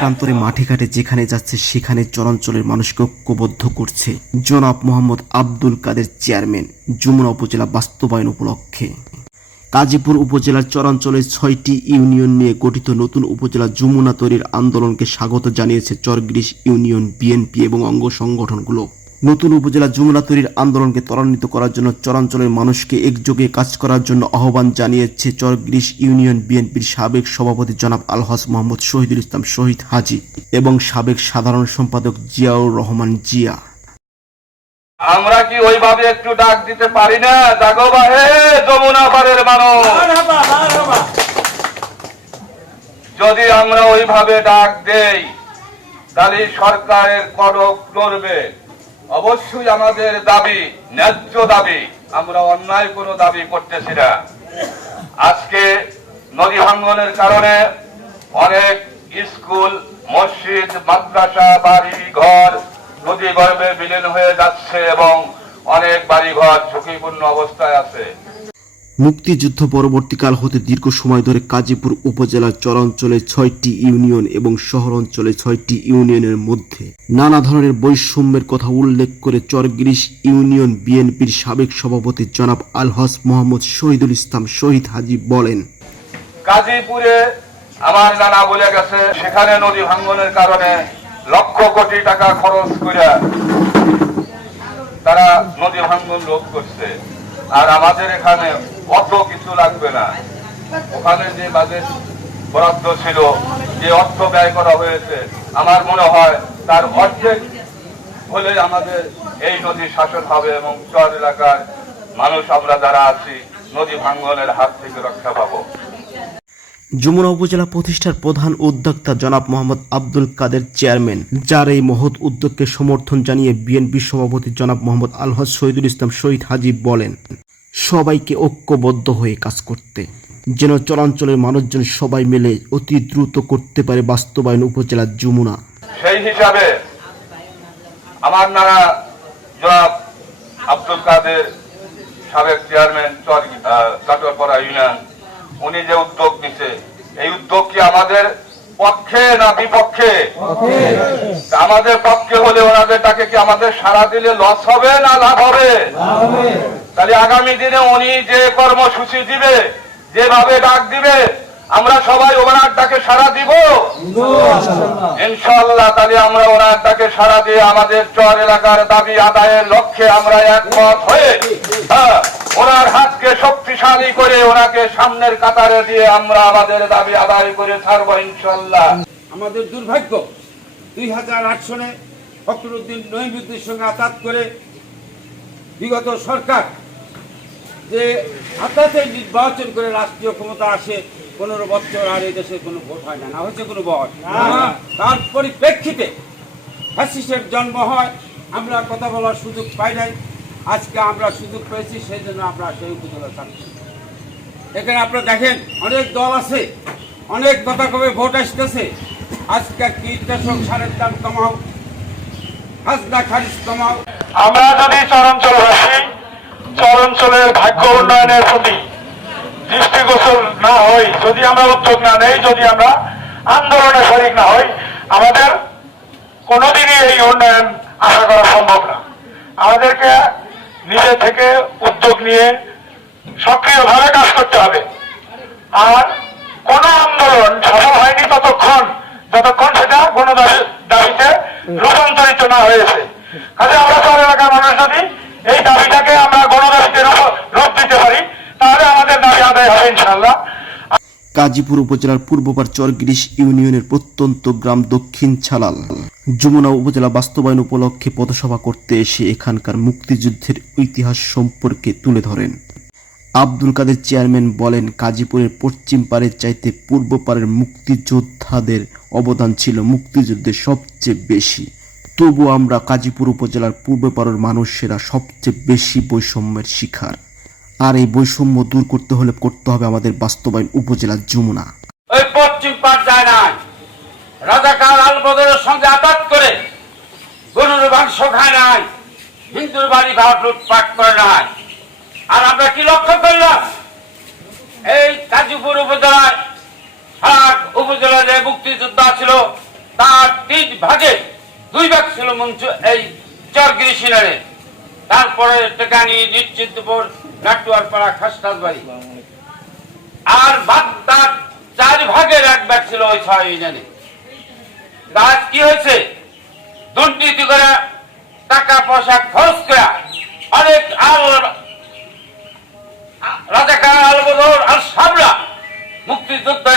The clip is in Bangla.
প্রান্তরে মাঠে ঘাটে যেখানে যাচ্ছে, সেখানে চরাঞ্চলের মানুষকে ঐক্যবদ্ধ করছে জনাব মোহাম্মদ আব্দুল কাদের চেয়ারম্যান যমুনা উপজেলা বাস্তবায়ন উপলক্ষে। কাজীপুর উপজেলার চরাঞ্চলের ছয়টি ইউনিয়ন নিয়ে গঠিত নতুন উপজেলা যমুনা তৈরির আন্দোলনকে স্বাগত জানিয়েছে চরগ্রিস ইউনিয়ন, বিএনপি এবং অঙ্গ সংগঠনগুলো। নতুন উপজেলা যমুনা তৈরির আন্দোলনকে ত্বরান্বিত করার জন্য চরাঞ্চলের মানুষকে একযোগে কাজ করার জন্য আহ্বান জানিয়েছে চরগ্রিস ইউনিয়ন বিএনপির সাবেক সভাপতি জনাব আলহাস মোহাম্মদ শহীদুল ইসলাম শহীদ হাজি এবং সাবেক সাধারণ সম্পাদক জিয়াউর রহমান জিয়া। আমরা কি ওইভাবে একটু ডাক দিতে পারি না? জাগো বাহে যমুনা পারের মানুষ। যদি আমরা ওইভাবে ডাক দেই, তাহলে সরকারের কড়ক লড়বে অবশ্যই আমাদের দাবি, ন্যায্য দাবি। আমরা অন্যায় কোনো দাবি করতেছি না। আজকে নদী ভাঙ্গনের কারণে অনেক স্কুল, মসজিদ, মাদ্রাসা বাড়ি ঘর নদী গর্ভে বিলীন হয়ে যাচ্ছে এবং অনেক বাড়ি ঘর ঝুঁকিপূর্ণ অবস্থায় আছে। মুক্তিযুদ্ধ পরবর্তীকাল হতে দীর্ঘ সময় ধরে কাজীপুর উপজেলার চরাঞ্চলে ছয়টি ইউনিয়ন এবং শহর অঞ্চলে ছয়টি ইউনিয়নের মধ্যে নানা ধরনের বৈষম্যের কথা উল্লেখ করে চরগিরিশ ইউনিয়ন বিএনপির সাবেক সভাপতি জনাব আলহাস মোহাম্মদ শহীদুল ইসলাম শহীদ হাজি বলেন গাজীপুরে আমার নানা বলে গেছে, সেখানে নদী ভাঙ্গনের কারণে লক্ষ কোটি টাকা খরচ করে তারা নদী ভাঙ্গন রোধ করছে। আর আমাদের এখানে অত কিছু লাগবে না। ওখানে যে বাজেট বরাদ্দ ছিল, যে অর্থ ব্যয় করা হয়েছে, আমার মনে হয় তার অর্ধেক হলে আমাদের এই নদী শাসন হবে এবং চর এলাকার মানুষ আমরা যারা আছি, নদী ভাঙ্গনের হাত থেকে রক্ষা পাবো। যমুনা উপজেলা প্রতিষ্ঠার প্রধান উদ্যোক্তা জনাব মোহাম্মদ আব্দুল কাদের চেয়ারম্যান, যার এই মহৎ উদ্যোগকে সমর্থন জানিয়ে বিএনপি সভাপতি জনাব মোহাম্মদ আলহাজ শহীদুল ইসলাম শহীদ হাজি বলেন। সবাইকে ঐক্যবদ্ধ হয়ে কাজ করতে। যেন চরাঞ্চলের মানুষজন সবাই মিলে অতি দ্রুত করতে পারে বাস্তবায়ন উপজেলার যমুনা। সেই হিসাবে আমার নানা জনাব আব্দুল কাদের সাবেক চেয়ারম্যান কাটোরপাড়া ইউনিয়ন, উনি যে উদ্যোগ নিছে, এই উদ্যোগ কি আমাদের পক্ষে না বিপক্ষে? আমাদের পক্ষে হলে ওনাদের তাকে কি আমাদের সারা দিলে লস হবে না লাভ হবে? তাহলে আগামী দিনে উনি যে কর্মসূচি দিবে যেভাবে ডাক দিবে আমরা সবাই ওনার ডাকে সারা দিব? ইনশাল্লাহ তাহলে আমরা ওনার ডাকে সারা দিয়ে আমাদের চর এলাকার দাবি আদায়ের লক্ষ্যে আমরা একমত হয়ে হ্যাঁ, হাতকে শক্তিশালী করে ওনাকে সামনের কাতারে দিয়ে আমরা আমাদের দাবি আদায় করে ছাড়বো ইনশাল্লাহ আমাদের দুর্ভাগ্য দুই হাজার আট সনে ফখরুদ্দিন নহিমুদ্দিন সঙ্গে আতাত করে বিগত সরকার যে আতাতে নির্বাচন করে রাষ্ট্রীয় ক্ষমতা আসে পনেরো বছর আর এই দেশে কোনো ভোট হয় না না হচ্ছে কোনো ভোট। তার পরিপ্রেক্ষিতে ফ্যাসিস্টের জন্ম হয় আমরা কথা বলার সুযোগ পাই নাই। আজকে আমরা সুযোগ পেয়েছি, সেই জন্য আমরা সেই উপজেলা চাচ্ছি এখানে আপনারা দেখেন, অনেক দল আছে, অনেক কথা কবে ভোট আসতেছে। আজকে কীটনাশক সারের দাম কমাও, হাজনা খারিজ কমাও। আমরা যদি চরাঞ্চলবাসী চরাঞ্চলের ভাগ্য উন্নয়নের প্রতি দৃষ্টিগোচর না হই, যদি আমরা উদ্যোগ না নেই, যদি আমরা আন্দোলনে শরিক না হই, আমাদের কোনোদিনই এই উন্নয়ন আশা করা সম্ভব না। আমাদেরকে নিজে থেকে উদ্যোগ নিয়ে সক্রিয়ভাবে কাজ করতে হবে। আর কোন আন্দোলন সফল হয়নি ততক্ষণ, যতক্ষণ সেটা কোন দাবিতে রূপান্তরিত না হয়েছে। কাজে আমরা সব এলাকার মানুষ যদি এই দাবিটাকে আমরা গণদাবিতে রূপ- দিতে পারি, তাহলে আমাদের দাবি আদায় হবে ইনশাল্লাহ কাজীপুর উপজেলার পূর্বপার চরগিরিশ ইউনিয়নের প্রত্যন্ত গ্রাম দক্ষিণ ছালাল। যমুনা উপজেলা বাস্তবায়ন উপলক্ষে পথসভা করতে এসে এখানকার মুক্তিযুদ্ধের ইতিহাস সম্পর্কে তুলে ধরেন। আব্দুল কাদের চেয়ারম্যান বলেন কাজীপুরের পশ্চিম পাড়ের চাইতে পূর্ব পাড়ের মুক্তিযোদ্ধাদের অবদান ছিল মুক্তিযুদ্ধে সবচেয়ে বেশি। তবু আমরা কাজীপুর উপজেলার পূর্ব পাড়ের মানুষেরা সবচেয়ে বেশি বৈষম্যের শিকার। আর এই বৈষম্য দূর করতে হলে করতে হবে আমাদের বাস্তবায়ন উপজেলা যমুনা। ওই পশ্চিম পাট যায় নাই রাজাকার আলবদরের সঙ্গে আঘাত করে গরুর মাংস খায় নাই। হিন্দুর বাড়ি ঘর লুটপাট করে নাই। আর আমরা কি লক্ষ্য করলাম? এই কাজীপুর উপজেলায় সাত উপজেলা যে মুক্তিযোদ্ধা ছিল, তার তিন ভাগে দুই ভাগ ছিল মঞ্চ এই চরগিরি সিনারে তারপরে টেকানি, নিশ্চিন্তপুর নাটুয়ারপাড়া বাড়ি। আর চার ভাগের এক ব্যাগ ছিল ওই ছয় ইউনিয়নে। কি হয়েছে? দুর্নীতি করা টাকা পয়সা খরচ করা অনেক আর রাজাকার আলবদর আর সাবরা মুক্তিযোদ্ধা